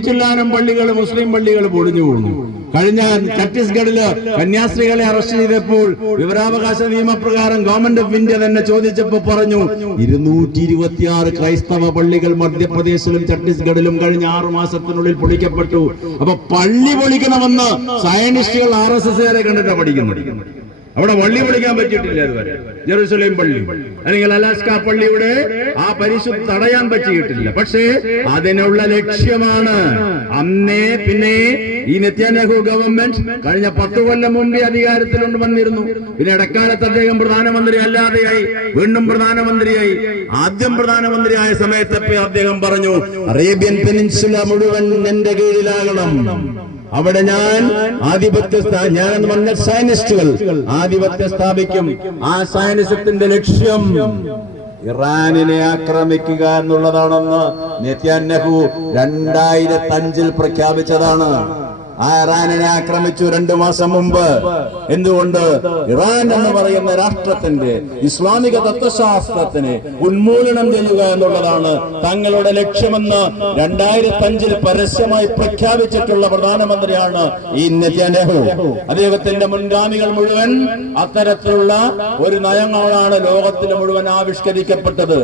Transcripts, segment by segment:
കുട്ടിച്ചുല്ലാനം പള്ളികൾ, മുസ്ലിം പള്ളികൾ പൊളിഞ്ഞു പോകുന്നു. കഴിഞ്ഞ ഛത്തീസ്ഗഡില് കന്യാസ്ത്രീകളെ അറസ്റ്റ് ചെയ്തപ്പോൾ വിവരാവകാശ നിയമപ്രകാരം ഗവൺമെന്റ് ഓഫ് ഇന്ത്യ തന്നെ ചോദിച്ചപ്പോ പറഞ്ഞു 226 ക്രൈസ്തവ പള്ളികൾ മധ്യപ്രദേശിലും ഛത്തീസ്ഗഡിലും കഴിഞ്ഞ 6 മാസത്തിനുള്ളിൽ പൊളിക്കപ്പെട്ടു. അപ്പൊ പള്ളി പൊളിക്കണമെന്ന് സയനിസ്റ്റുകൾ RSSകാരെ കണ്ടിട്ടാണ് പഠിക്കുന്നത്. അവിടെ പള്ളി പൊളിക്കാൻ പറ്റിയിട്ടില്ല ഇതുവരെ. ജെറുസലേം പള്ളി അല്ലെങ്കിൽ അലാസ്ക പള്ളിയുടെ ആ പരിശുദ്ധ തടയാൻ പറ്റിയിട്ടില്ല. പക്ഷേ അതിനുള്ള ലക്ഷ്യമാണ്. അന്നേ പിന്നെ ഈ നെതന്യാഹു ഗവൺമെന്റ് കഴിഞ്ഞ 10 കൊല്ലം മുമ്പേ അധികാരത്തിൽ വന്നിരുന്നു. പിന്നെ ഇടക്കാലത്ത് അദ്ദേഹം പ്രധാനമന്ത്രി അല്ലാതെയായി, വീണ്ടും പ്രധാനമന്ത്രിയായി. ആദ്യം പ്രധാനമന്ത്രിയായ സമയത്ത് അദ്ദേഹം പറഞ്ഞു, അറേബ്യൻ പെനിൻസുല മുഴുവൻ എന്റെ കീഴിലാകണം, അവിടെ ഞാൻ ഞാനെന്ന് പറഞ്ഞ സയനിസ്റ്റുകൾ ആധിപത്യം സ്ഥാപിക്കും. ആ സയനിസത്തിന്റെ ലക്ഷ്യം ഇറാനിനെ ആക്രമിക്കുക എന്നുള്ളതാണെന്ന് നെതന്യാഹു 2005 പ്രഖ്യാപിച്ചതാണ്. ആ ഇറാനിനെ ആക്രമിച്ചു 2 മാസം മുമ്പ്. എന്തുകൊണ്ട്? ഇറാൻ എന്ന് പറയുന്ന രാഷ്ട്രത്തിന്റെ ഇസ്ലാമിക തത്വശാസ്ത്രത്തിന് ഉന്മൂലനം ചെയ്യുക എന്നുള്ളതാണ് തങ്ങളുടെ ലക്ഷ്യമെന്ന് 2005 പരസ്യമായി പ്രഖ്യാപിച്ചിട്ടുള്ള പ്രധാനമന്ത്രിയാണ് ഈ നെതന്യാഹു. അദ്ദേഹത്തിന്റെ മുൻഗാമികൾ മുഴുവൻ അത്തരത്തിലുള്ള ഒരു നയങ്ങളാണ് ലോകത്തിൽ മുഴുവൻ ആവിഷ്കരിക്കപ്പെട്ടത്.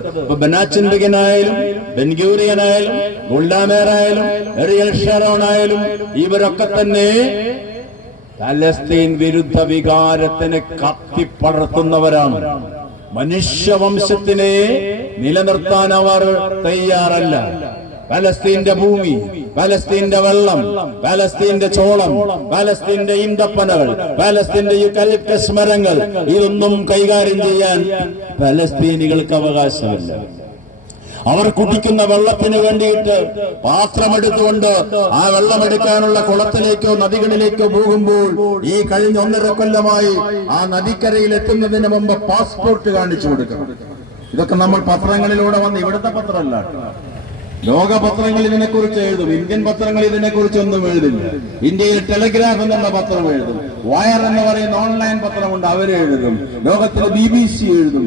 ബെനാച്ചിൻ ബെഗിനായാലും, ബെൻഗൂറിയനായാലും, ഗുൾഡാമേറായാലും, എറിയൽ ഷറോണായാലും ഇവരൊക്കെ തന്നെ പലസ്തീൻ വിരുദ്ധ വികാരത്തിന് കത്തിപ്പടർത്തുന്നവരാണ്. മനുഷ്യവംശത്തിനെ നിലനിർത്താൻ അവർ തയ്യാറല്ല. പലസ്തീന്റെ ഭൂമി, പലസ്തീന്റെ വെള്ളം, പലസ്തീന്റെ ചോളം, പലസ്തീന്റെ ഈന്തപ്പനകൾ, പലസ്തീന്റെ യൂക്കലിപ്റ്റസ് മരങ്ങൾ, ഇതൊന്നും കൈകാര്യം ചെയ്യാൻ പലസ്തീനികൾക്ക് അവകാശമില്ല. അവർ കുടിക്കുന്ന വെള്ളത്തിന് വേണ്ടിയിട്ട് പാത്രമെടുത്തുകൊണ്ട് ആ വെള്ളമെടുക്കാനുള്ള കുളത്തിലേക്കോ നദികളിലേക്കോ പോകുമ്പോൾ ഈ കഴിഞ്ഞ 1.5 കൊല്ലമായി ആ നദിക്കരയിൽ എത്തുന്നതിന് മുമ്പ് പാസ്പോർട്ട് കാണിച്ചു കൊടുക്കണം. ഇതൊക്കെ നമ്മൾ പത്രങ്ങളിലൂടെ വന്ന്, ഇവിടുത്തെ പത്രമല്ല, ലോക പത്രങ്ങൾ ഇതിനെക്കുറിച്ച് എഴുതും. ഇന്ത്യൻ പത്രങ്ങൾ ഇതിനെക്കുറിച്ച് ഒന്നും എഴുതില്ല. ഇന്ത്യയിൽ ടെലിഗ്രാഫ് എന്നുള്ള പത്രം എഴുതും, വയർ എന്ന് പറയുന്ന ഓൺലൈൻ പത്രമുണ്ട്, അവര് എഴുതും. ലോകത്തിലെ BBC എഴുതും,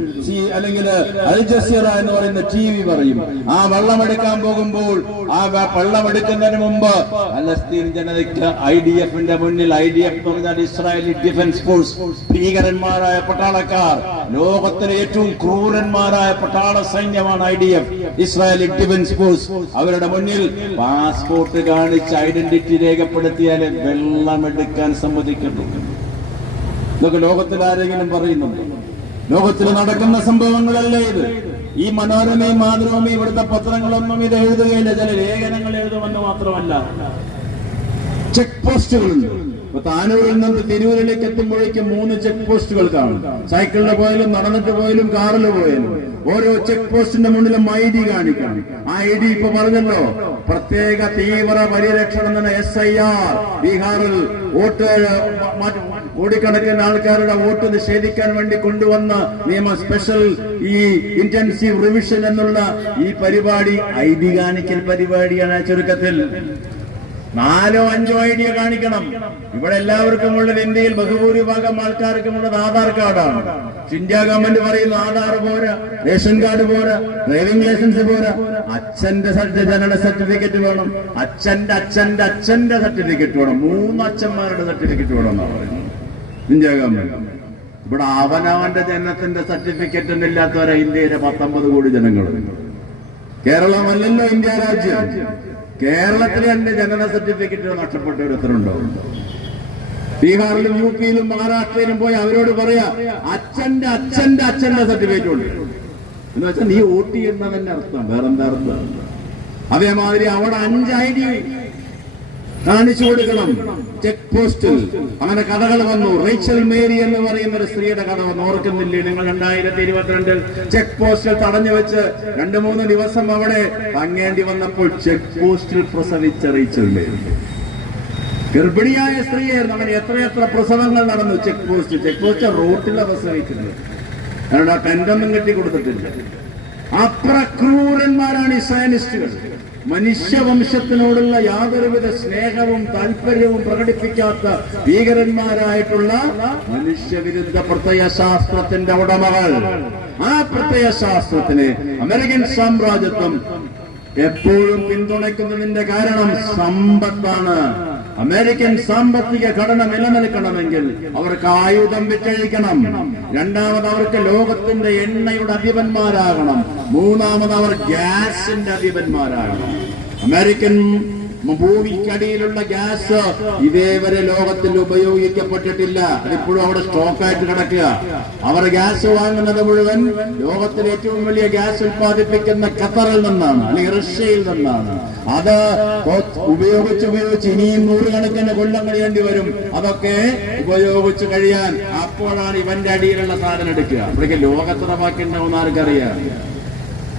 അല്ലെങ്കിൽ അൽ ജസീറ എന്ന് പറയുന്ന TV പറയും. ആ വെള്ളമെടുക്കാൻ പോകുമ്പോൾ ആ വെള്ളമെടുക്കുന്നതിന് മുമ്പ് പലസ്തീൻ ജനതയ്ക്ക് IDF-ന്റെ മുന്നിൽ, IDF എന്ന് പറഞ്ഞാൽ ഇസ്രായേലി ഡിഫൻസ് ഫോഴ്സ്, ഭീകരന്മാരായ പട്ടാളക്കാർ, ലോകത്തിലെ ഏറ്റവും ക്രൂരന്മാരായ പട്ടാള സൈന്യമാണ് IDF, ഇസ്രായേലി ഡിഫൻസ് ഫോഴ്സ്. അവരുടെ മുന്നിൽ പാസ്പോർട്ട് കാണിച്ച് ഐഡന്റിറ്റി രേഖപ്പെടുത്തിയാൽ വെള്ളമെടുക്കാൻ സമ്മതിക്കുന്നു. ഇതൊക്കെ ലോകത്തിൽ ആരെങ്കിലും പറയുന്നുണ്ട്? ലോകത്തിൽ നടക്കുന്ന സംഭവങ്ങളല്ലേ ഇത്? ഈ മനോരമയും മാതൃഭൂമി ഇവിടുത്തെ പത്രങ്ങളൊന്നും ഇത് എഴുതുകയില്ല. ചില ലേഖനങ്ങൾ എഴുതുമെന്ന് മാത്രമല്ല, ചെക്ക് പോസ്റ്റുകളുണ്ട്. ഇപ്പൊ താനൂരിൽ നിന്ന് തിരൂരിലേക്ക് എത്തുമ്പോഴേക്കും 3 ചെക്ക് പോസ്റ്റുകൾ കാണും. സൈക്കിളിൽ പോയാലും നടന്നിട്ട് പോയാലും കാറിൽ പോയാലും ഓരോ ചെക്ക് പോസ്റ്റിന്റെ മുന്നിലും ID കാണിക്കണം. ആ ID ഇപ്പൊ പറഞ്ഞല്ലോ, പ്രത്യേക തീവ്ര പരിരക്ഷണം എന്ന SIR. ബീഹാറിൽ കോടിക്കണക്കിന് ആൾക്കാരുടെ വോട്ട് നിഷേധിക്കാൻ വേണ്ടി കൊണ്ടുവന്ന നിയമം, സ്പെഷ്യൽ ഈ ഇന്റൻസീവ് റിവിഷൻ എന്നുള്ള ഈ പരിപാടി ID കാണിക്കൽ പരിപാടിയാണ്. ചുരുക്കത്തിൽ 4 or 5 ID കാണിക്കണം. ഇവിടെ എല്ലാവർക്കും ഉള്ളത്, ഇന്ത്യയിൽ ബഹുഭൂരിഭാഗം ആൾക്കാർക്കും ഉള്ളത് ആധാർ കാർഡാണ്. ഇന്ത്യ ഗവൺമെന്റ് പറയുന്നു ആധാർ പോരാ, റേഷൻ കാർഡ് പോരാ, ഡ്രൈവിംഗ് ലൈസൻസ് പോരാ, അച്ഛന്റെ ജനന സർട്ടിഫിക്കറ്റ് വേണം, അച്ഛന്റെ സർട്ടിഫിക്കറ്റ് വേണം, 3 അച്ഛന്മാരുടെ സർട്ടിഫിക്കറ്റ് വേണം എന്നാണ് പറയുന്നത് ഇന്ത്യ ഗവൺമെന്റ്. ഇവിടെ അവനവന്റെ ജനനത്തിന്റെ സർട്ടിഫിക്കറ്റ് ഇല്ലാത്തവരാ ഇന്ത്യയിലെ 19 കോടി ജനങ്ങൾ. കേരളമല്ലല്ലോ ഇന്ത്യ രാജ്യം. കേരളത്തിലെ എന്റെ ജനന സർട്ടിഫിക്കറ്റ് നഷ്ടപ്പെട്ടവർ എത്ര ഉണ്ടാവും? ബീഹാറിലും UP-യിലും മഹാരാഷ്ട്രയിലും പോയി അവരോട് പറയാ അച്ഛന്റെ സർട്ടിഫിക്കറ്റ് ഉണ്ട് എന്ന് വെച്ചാൽ നീ വോട്ട് ചെയ്യുന്നതിന്റെ അർത്ഥം, വേറെന്താ അർത്ഥം? അതേമാതിരി അവിടെ 5 ID കാണിച്ചു കൊടുക്കണം ചെക്ക് പോസ്റ്റിൽ. അങ്ങനെ കഥകൾ വന്നു. റേച്ചൽ മേരി എന്ന് പറയുന്ന ഒരു സ്ത്രീയുടെ കഥ വന്നു, ഓർക്കുന്നില്ലേ നിങ്ങൾ? 2022 ചെക്ക് പോസ്റ്റിൽ തടഞ്ഞു വെച്ച് 2-3 ദിവസം അവിടെ തങ്ങേണ്ടി വന്നപ്പോൾ ചെക്ക് പോസ്റ്റിൽ പ്രസവിച്ച റേച്ചൽ മേരി ഗർഭിണിയായ സ്ത്രീയായിരുന്നു. അങ്ങനെ എത്രയെത്ര പ്രസവങ്ങൾ നടന്നു ചെക്ക് പോസ്റ്റ് റോട്ടിലാണ് പ്രസവിക്കുന്നത്. കാരണം ആ ടെന്റൊന്നും കെട്ടി കൊടുത്തിട്ടില്ല. അപ്രക്രൂരന്മാരാണ് ഈ സയനിസ്റ്റുകൾ. മനുഷ്യവംശത്തിനോടുള്ള യാതൊരുവിധ സ്നേഹവും താല്പര്യവും പ്രകടിപ്പിക്കാത്ത ഭീകരന്മാരായിട്ടുള്ള മനുഷ്യവിരുദ്ധ പ്രത്യയശാസ്ത്രത്തിന്റെ ഉടമകൾ. ആ പ്രത്യയശാസ്ത്രത്തിന് അമേരിക്കൻ സാമ്രാജ്യത്വം എപ്പോഴും പിന്തുണയ്ക്കുന്നതിന്റെ കാരണം സമ്പത്താണ്. അമേരിക്കൻ സാമ്പത്തിക ഘടന നിലനിൽക്കണമെങ്കിൽ അവർക്ക് ആയുധം വിറ്റഴിക്കണം. രണ്ടാമത് അവർക്ക് ലോകത്തിന്റെ എണ്ണയുടെ അധിപന്മാരാകണം. മൂന്നാമത് അവർ ഗ്യാസിന്റെ അധിപന്മാരാകണം. അമേരിക്കൻ ഭൂമിക്കടിയിലുള്ള ഗ്യാസ് ഇതേവരെ ലോകത്തിൽ ഉപയോഗിക്കപ്പെട്ടിട്ടില്ല. അതിപ്പോഴും അവിടെ സ്റ്റോക്കായിട്ട് കിടക്കുക. അവർ ഗ്യാസ് വാങ്ങുന്നത് മുഴുവൻ ലോകത്തിൽ ഏറ്റവും വലിയ ഗ്യാസ് ഉത്പാദിപ്പിക്കുന്ന ഖത്തറിൽ നിന്നാണ്, അല്ലെങ്കിൽ റഷ്യയിൽ നിന്നാണ്. അത് ഉപയോഗിച്ച് ഇനിയും നൂറുകണക്കിന് കൊല്ലം കഴിയേണ്ടി വരും അതൊക്കെ ഉപയോഗിച്ച് കഴിയാൻ. അപ്പോഴാണ് ഇവന്റെ അടിയിലുള്ള സാധനം എടുക്കുക. അപ്പോഴേക്ക് ലോകത്തിന് ബാക്കിയുണ്ടാവുന്ന ആർക്കറിയാം.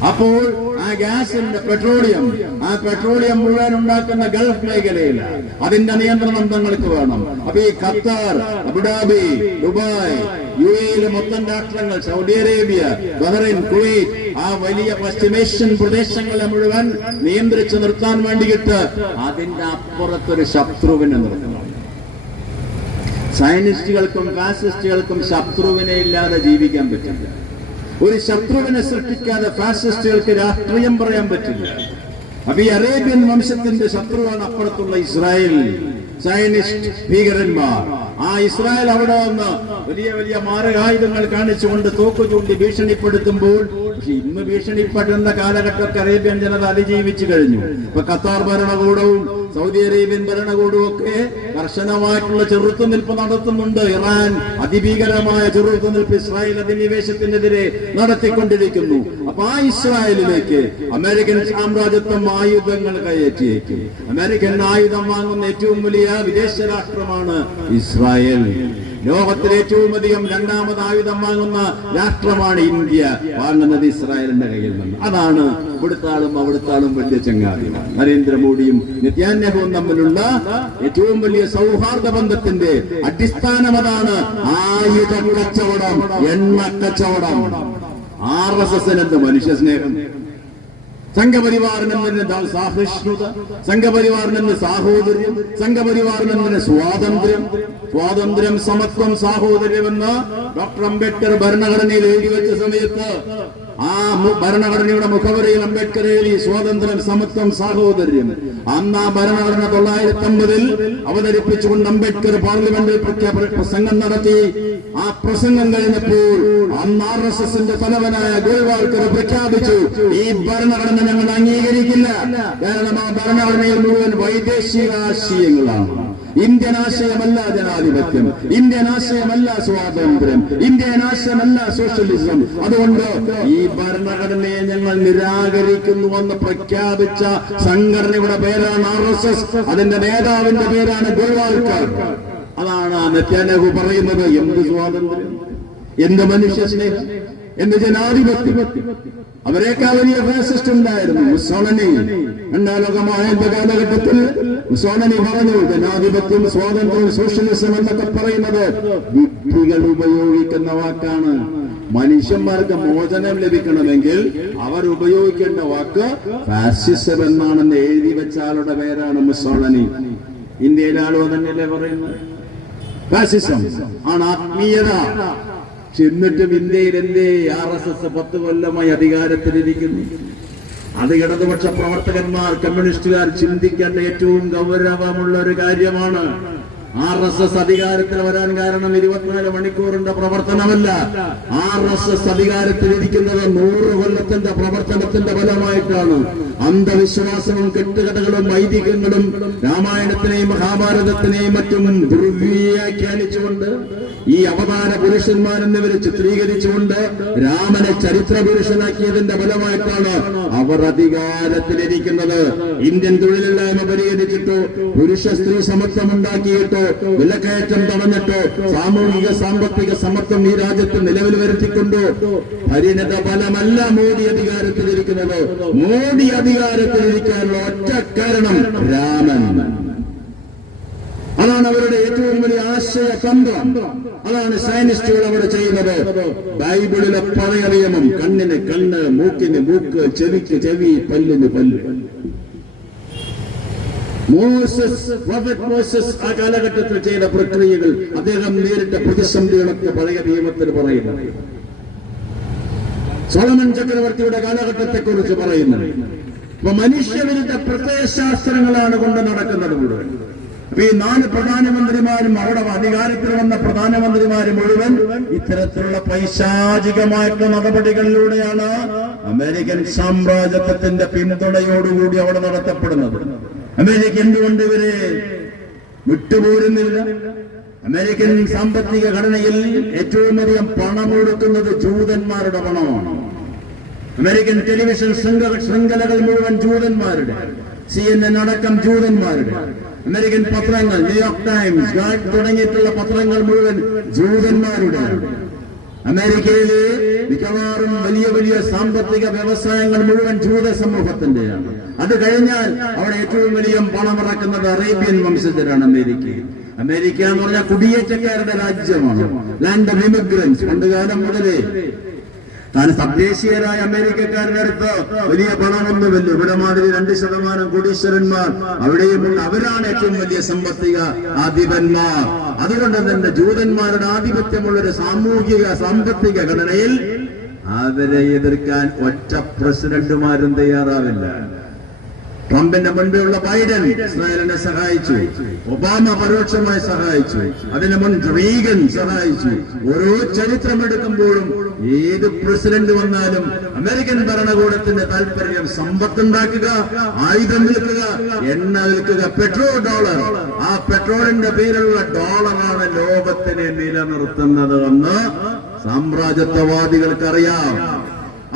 അപ്പോൾ ആ ഗ്യാസിന്റെ പെട്രോളിയം മുഴുവൻ ഉണ്ടാക്കുന്ന ഗൾഫ് മേഖലയിൽ അതിന്റെ നിയന്ത്രണം തങ്ങൾക്ക് വേണം. അപ്പൊ ഈ ഖത്തർ, അബുദാബി, ദുബായ്, UAE മൊത്തം രാഷ്ട്രങ്ങൾ, സൗദി അറേബ്യ, ബഹ്റൈൻ, കുവൈറ്റ്, ആ വലിയ പശ്ചിമേഷ്യൻ പ്രദേശങ്ങളെ മുഴുവൻ നിയന്ത്രിച്ചു നിർത്താൻ വേണ്ടിയിട്ട് അതിന്റെ അപ്പുറത്തൊരു ശത്രുവിനെ നിർത്തണം. സയനിസ്റ്റുകൾക്കും ഫാസിസ്റ്റുകൾക്കും ശത്രുവിനെ ഇല്ലാതെ ജീവിക്കാൻ പറ്റില്ല. ഒരു ശത്രുവിനെ സൃഷ്ടിക്കാതെ ഫാസിസ്റ്റുകൾക്ക് രാഷ്ട്രീയം പറയാൻ പറ്റില്ല. അപ്പൊ ഈ അറേബ്യൻ വംശത്തിന്റെ ശത്രുവാണ് അപ്പുറത്തുള്ള ഇസ്രായേൽ, സയനിസ്റ്റ് ഭീകരന്മാർ. ആ ഇസ്രായേൽ അവിടെ വന്ന് വലിയ വലിയ മാരകായുധങ്ങൾ കാണിച്ചുകൊണ്ട് തോക്കു ചൂണ്ടി ഭീഷണിപ്പെടുത്തുമ്പോൾ, പക്ഷെ ഇന്ന് ഭീഷണിപ്പെടുന്ന കാലഘട്ടത്തിൽ അറേബ്യൻ ജനത അതിജീവിച്ചു കഴിഞ്ഞു. ഇപ്പൊ ഖത്താർ ഭരണകൂടവും സൗദി അറേബ്യൻ ഭരണകൂടവും ഒക്കെ കർശനമായിട്ടുള്ള ചെറുത്തുനിൽപ്പ് നടത്തുന്നുണ്ട്. ഇറാൻ അതിഭീകരമായ ചെറുത്തുനിൽപ്പ് ഇസ്രായേൽ അധിനിവേശത്തിനെതിരെ നടത്തിക്കൊണ്ടിരിക്കുന്നു. അപ്പൊ ആ ഇസ്രായേലിലേക്ക് അമേരിക്കൻ സാമ്രാജ്യത്വം ആയുധങ്ങൾ കയറ്റിയേക്കും. അമേരിക്കൻ ആയുധം വാങ്ങുന്ന ഏറ്റവും വലിയ വിദേശ രാഷ്ട്രമാണ് ഇസ്രായേൽ. ലോകത്തിൽ ഏറ്റവും അധികം രണ്ടാമത് ആയുധം വാങ്ങുന്ന രാഷ്ട്രമാണ് ഇന്ത്യ. വാങ്ങുന്നത് ഇസ്രായേലിന്റെ കയ്യിൽ നിന്ന്. അതാണ് ഇവിടുത്താളും അവിടുത്താളും വലിയ ചങ്ങാതി. നരേന്ദ്രമോദിയും നെതന്യാഹുവും തമ്മിലുള്ള ഏറ്റവും വലിയ സൗഹാർദ്ദ ബന്ധത്തിന്റെ അടിസ്ഥാനം അതാണ്. ആയുധ കച്ചവടം, എണ്ണ കച്ചവടം. RSS എന്ത് മനുഷ്യ സ്നേഹം, സംഘപരിവാറിനെന്ന് സഹിഷ്ണുത, സംഘപരിവാറിനെന്ന് സാഹോദര്യം, സംഘപരിവാറിനെന്ന് സ്വാതന്ത്ര്യം, സമത്വം, സാഹോദര്യമെന്ന് ഡോക്ടർ അംബേദ്കർ ഭരണഘടനയിൽ എഴുതി വെച്ച സമയത്ത് ആ ഭരണഘടനയുടെ മുഖവരയിൽ അംബേദ്കർ എഴുതി സ്വാതന്ത്ര്യം, സമത്വം, സാഹോദര്യം. അന്ന് ആ ഭരണഘടന 1950 അവതരിപ്പിച്ചുകൊണ്ട് അംബേദ്കർ പാർലമെന്റിൽ പ്രസംഗം നടത്തി. ആ പ്രസംഗം കഴിഞ്ഞപ്പോൾ അന്ന് RSSന്റെ തലവനായ ഗോൾവാൾക്കർ പ്രഖ്യാപിച്ചു, ഈ ഭരണഘടന ഞങ്ങൾ അംഗീകരിക്കില്ല. കാരണം ആ ഭരണഘടനയിൽ മുഴുവൻ വൈദേശിക ആശയങ്ങളാണ്. ഇന്ത്യൻ ആശയമല്ല ജനാധിപത്യം, ഇന്ത്യൻ ആശയമല്ല സ്വാതന്ത്ര്യം, ഇന്ത്യൻ ആശയമല്ല സോഷ്യലിസം. അതുകൊണ്ട് ഈ ഭരണഘടനയെ ഞങ്ങൾ നിരാകരിക്കുന്നുവെന്ന് പ്രഖ്യാപിച്ച സംഘടനയുടെ പേരാണ് RSS. അതിന്റെ നേതാവിന്റെ പേരാണ് ഗോൾവാൾക്കർ. അതാണ് നെതന്യാഹു പറയുന്നത്. എന്ത് സ്വാതന്ത്ര്യം, എന്ത് മനുഷ്യ സ്നേഹം, എന്ത് ജനാധിപത്യം. അവരെക്കാൾ വലിയ ഫാസിസ്റ്റ് ഉണ്ടായിരുന്നു മുസോളിനി. രണ്ടാം ലോക മഹായുദ്ധ കാലഘട്ടത്തിൽ മുസോളിനി പറഞ്ഞു, ജനാധിപത്യം, സ്വാതന്ത്ര്യം, സോഷ്യലിസം എന്നൊക്കെ പറയുന്നത് വിഡ്ഢികൾ ഉപയോഗിക്കുന്ന വാക്കാണ്. മനുഷ്യന്മാർക്ക് മോചനം ലഭിക്കണമെങ്കിൽ അവർ ഉപയോഗിക്കേണ്ട വാക്ക് ഫാസിസം എന്നാണെന്ന് എഴുതി വെച്ച ആളുടെ പേരാണ് മുസോളിനി. ഇന്ത്യയിലെ ആളോ തന്നെയല്ലേ പറയുന്നത്? ഫാസിസം ആണ് ആത്മീയത. എന്നിട്ടും ഇന്ത്യയിൽ എന്തേ RSS 10 കൊല്ലമായി അധികാരത്തിലിരിക്കുന്നു? അത് ഇടതുപക്ഷ പ്രവർത്തകന്മാർ, കമ്മ്യൂണിസ്റ്റുകാർ ചിന്തിക്കേണ്ട ഏറ്റവും ഗൗരവമുള്ള ഒരു കാര്യമാണ്. RSS അധികാരത്തിൽ വരാൻ കാരണം 24 മണിക്കൂറിന്റെ പ്രവർത്തനമല്ല. RSS അധികാരത്തിലിരിക്കുന്നത് 100 കൊല്ലത്തിന്റെ പ്രവർത്തനത്തിന്റെ ഫലമായിട്ടാണ്. അന്ധവിശ്വാസവും കെട്ടുകഥകളും ഐതിഹ്യങ്ങളും രാമായണത്തിനെയും മഹാഭാരതത്തിനെയും മറ്റും ദുർവ്യാഖ്യാനിച്ചുകൊണ്ട് ഈ അവതാര പുരുഷന്മാരെന്നിവരെ ചിത്രീകരിച്ചുകൊണ്ട് രാമനെ ചരിത്ര പുരുഷനാക്കിയതിന്റെ ഫലമായിട്ടാണ് അവർ അധികാരത്തിലിരിക്കുന്നത്. ഇന്ത്യൻ തൊഴിലില്ലായ്മ പരിഹരിച്ചിട്ടോ, പുരുഷ സ്ത്രീ സമത്വം ഉണ്ടാക്കിയിട്ടോ, വിലക്കയറ്റം തടഞ്ഞിട്ടോ, സാമൂഹിക സാമ്പത്തിക സമത്വം ഈ രാജ്യത്ത് നിലവിൽ വരുത്തിക്കൊണ്ടോ പരിണത ഫലമല്ല മോദി അധികാരത്തിലിരിക്കുന്നത്. മോദി അധികാരത്തിലിരിക്കാനുള്ള ഒറ്റ കാരണം രാമൻ. അതാണ് അവരുടെ ഏറ്റവും വലിയ ആശയതന്ത്രം. അതാണ് സയനിസ്റ്റുകൾ അവിടെ ചെയ്യുന്നത്. ബൈബിളിലെ പഴയ നിയമം, കണ്ണിന് കണ്ണ്, മൂക്കിന് മൂക്ക്, ചെവിക്ക് ചെവി, പല്ലിന് പല്ല്. മോസസ് ആ കാലഘട്ടത്തിൽ ചെയ്ത പ്രക്രിയകൾ, അദ്ദേഹം നേരിട്ട പ്രതിസന്ധികളൊക്കെ പഴയ നിയമത്തിൽ പറയുന്നു. സോളമൻ ചക്രവർത്തിയുടെ കാലഘട്ടത്തെ കുറിച്ച് പറയുന്നു. അപ്പൊ മനുഷ്യവിരുദ്ധ പ്രത്യയശാസ്ത്രങ്ങളാണ് കൊണ്ട് നടക്കുന്നത് മുഴുവൻ. അപ്പൊ ഈ 4 പ്രധാനമന്ത്രിമാരും അവിടെ അധികാരത്തിൽ വന്ന പ്രധാനമന്ത്രിമാര് മുഴുവൻ ഇത്തരത്തിലുള്ള പൈശാചികമായിട്ടുള്ള നടപടികളിലൂടെയാണ് അമേരിക്കൻ സാമ്രാജ്യത്വത്തിന്റെ പിന്തുണയോടുകൂടി അവിടെ നടത്തപ്പെടുന്നത്. അമേരിക്ക എന്തുകൊണ്ട് ഇവരെ വിട്ടുപോരുന്നില്ല? അമേരിക്കൻ സാമ്പത്തിക ഘടനയിൽ ഏറ്റവും അധികം പണം കൊടുക്കുന്നത് ജൂതന്മാരുടെ പണമാണ്. അമേരിക്കൻ ടെലിവിഷൻ ശൃംഖലകൾ മുഴുവൻ ജൂതന്മാരുടെ, CNN അടക്കം ജൂതന്മാരുടെ, അമേരിക്കൻ പത്രങ്ങൾ, ന്യൂയോർക്ക് ടൈംസ്, ഗാർഡ് തുടങ്ങിയിട്ടുള്ള പത്രങ്ങൾ മുഴുവൻ ജൂതന്മാരുടെ. അമേരിക്കയിലെ മിക്കവാറും വലിയ വലിയ സാമ്പത്തിക വ്യവസായങ്ങൾ മുഴുവൻ ജൂത സമൂഹത്തിന്റെയാണ്. അത് കഴിഞ്ഞാൽ അവിടെ ഏറ്റവും വലിയ പണമിറക്കുന്നത് അറേബ്യൻ വംശജരാണ് അമേരിക്കയിൽ. അമേരിക്ക എന്ന് പറഞ്ഞാൽ കുടിയേറ്റക്കാരുടെ രാജ്യമാണ്, ലാൻഡ് ഓഫ് ഇമിഗ്രൻസ്. പണ്ടുകാലം മുതലേ താൻ തദ്ദേശീയരായ അമേരിക്കക്കാരുടെ അടുത്ത് വലിയ പണമൊന്നുമില്ല. ഇവിടെ മാതിരി 2% കോടീശ്വരന്മാർ അവിടെയും അവരാണ് ഏറ്റവും വലിയ സാമ്പത്തിക ആധിപന്മാർ. അതുകൊണ്ട് തന്നെ ജൂതന്മാരുടെ ആധിപത്യമുള്ളൊരു സാമ്പത്തിക ഘടനയിൽ അവരെ എതിർക്കാൻ ഒറ്റ പ്രസിഡന്റുമാരും തയ്യാറാവില്ല. ട്രംപിന്റെ മുൻപെയുള്ള ബൈഡൻ ഇസ്രായേലിനെ സഹായിച്ചു, ഒബാമ പരോക്ഷമായി സഹായിച്ചു, അതിന് മുൻ റീഗൻ സഹായിച്ചു. ഓരോ ചരിത്രമെടുക്കുമ്പോഴും ഏത് പ്രസിഡന്റ് വന്നാലും അമേരിക്കൻ ഭരണകൂടത്തിന്റെ താല്പര്യം സമ്പത്തുണ്ടാക്കുക, ആയുധം വിൽക്കുക, എണ്ണ വിൽക്കുക, പെട്രോൾ ഡോളർ. ആ പെട്രോളിന്റെ പേരിലുള്ള ഡോളറാണ് ലോകത്തിനെ നിലനിർത്തുന്നത് എന്ന് സാമ്രാജ്യത്വവാദികൾക്കറിയാം.